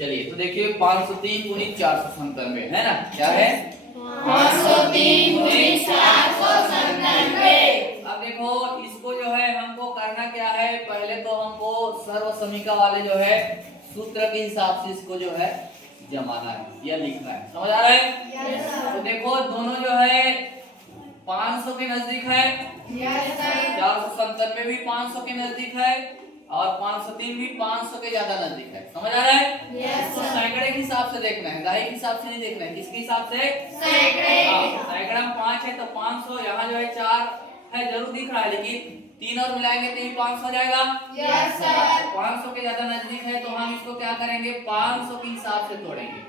चलिए तो देखिए 503 गुणित 497 है ना, क्या है 503 गुणित 497। अब देखो इसको जो है हमको करना क्या है, पहले तो हमको सर्व समीका वाले जो है सूत्र के हिसाब से इसको जो है जमाना है या लिखना है, समझ आ रहा है? यस तो देखो दोनों जो है 500 के नजदीक है, यस सर। 497 भी 500 के नजदीक है और 503 भी 500 के ज्यादा नजदीक है, समझ आ रहा है? यस तो सर। सैकड़े के हिसाब से देखना है, दहाई के हिसाब से नहीं देखना है, किसके हिसाब से? सैकड़े। सैकड़ा में 5 है तो 500, यहाँ जो है 4 है जरूर दिख रहा है, लेकिन 3 और मिलाएंगे तो ये 500 हो जाएगा। Yes sir. 500 के ज्यादा नजदीक है तो हम इसको क्या करेंगे, 500 के हिसाब से तोड़ेंगे।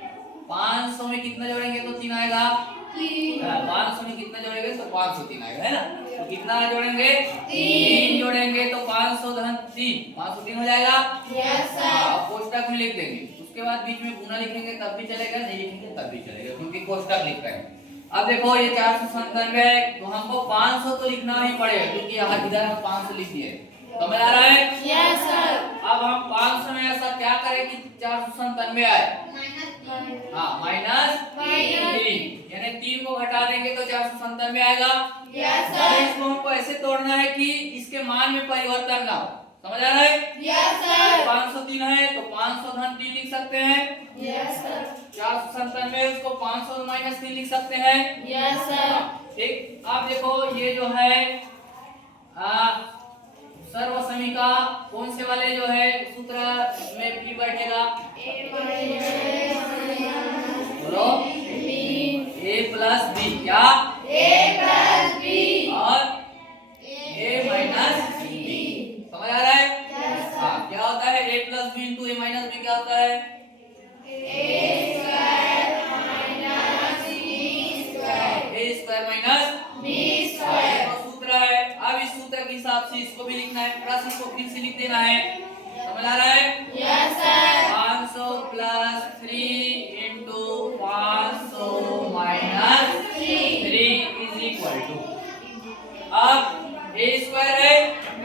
500 में कितना जोड़ेंगे तो 3 आएगा, 500 में कितना जोड़ेंगे तो 503 आएगा, है ना? तो कितना जोड़ेंगे, 3 जोड़ेंगे तो 500 धन 3 503 हो जाएगा। Yes sir. कोष्टक में लिख देंगे, उसके बाद बीच में गुना लिखेंगे तब भी चलेगा, नहीं लिखेंगे तब भी चलेगा, क्योंकि कोष्टक लिख रहे हैं। अब देखो ये 497 है तो हमको 500 तो लिखना ही पड़ेगा, क्योंकि यहाँ इधर हम 500 लिख दिए, समझ आ रहा है? Yes sir. अब हम 500 में ऐसा क्या करें कि 497 आए, हाँ माइनस 3, यानी 3 को घटा देंगे तो 497 आएगा। यस अब सर। इसको हमको ऐसे तोड़ना है कि इसके मान में परिवर्तन ना हो, समझ आ रहा है? Yes sir. 503 है तो 500 धन 3 लिख सकते हैं, यस सर। 497 उसको 500 माइनस 3 लिख सकते हैं। Yes sir. ठीक, अब देखो ये जो है सर्व समीका कौन से वाले जो है सूत्र में भी बैठेगा, बोलो a प्लस बी, क्या और a माइनस बी, समझ आ रहा है? हाँ, क्या होता है a plus B into a minus B, क्या होता है a square minus B square, तो सूत्र है। अब इस सूत्र के हिसाब से इसको भी लिखना है, प्लस इसको फिर से लिख देना है, समझ आ रहा है? Yes sir. 500 plus 3 into 500 minus 3 is equal to, अब a स्क्वायर है,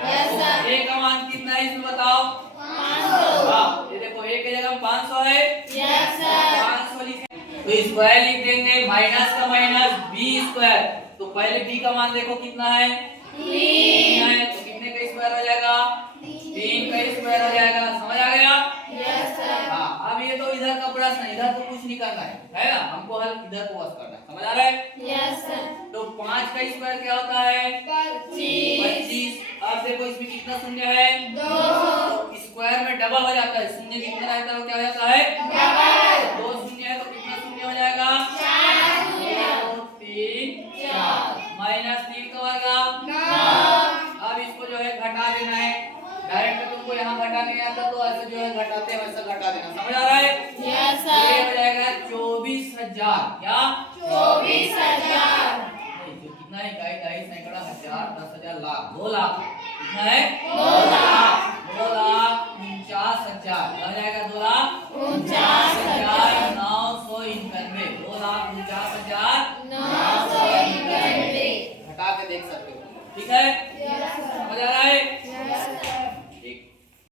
यस सर। a का मान कितना है इसमें बताओ? 500। हाँ, ये देखो a की जगह 500 है, यस सर। 500 लिखे तो स्क्वायर लिख देंगे, माइनस का माइनस b स्क्वायर, तो पहले b का मान देखो कितना है, 3 है, तो कितने का स्क्वायर हो जाएगा, 3 का स्क्वायर हो जाएगा, समझ आ गया? Yes sir. हाँ, अब ये तो इधर का प्रश्न, इधर तो कुछ नहीं करना है ना, हमको हल इधर को बस करना है, समझ आ रहा है? Yes sir. तो 5 का स्क्वायर क्या होता है, 25। अब देखो इसमें कितना शून्य है, 2। तो स्क्वायर में डबल हो जाता है, शून्य कितना रहता है वो क्या हो जाता है, डबल। 2 शून्य है तो कितना शून्य हो जाएगा, 2 3 4 माइनस 3 का वर्ग। 9। अब इसको जो है घटा देना है, डायरेक्ट तुमको यहाँ घटा नहीं आता तो ऐसे जो है घटाते हैं वैसा घटा देना, समझ आ रहा है? यस तो ये सर। हो जाएगा 24,000, क्या 24,000। नहीं, जो कितना है, इकाई सैकड़ा हजार 10,000 लाख 2 लाख, कितना है 2 लाख। 2,49,000, क्या हो जाएगा 2,49,000।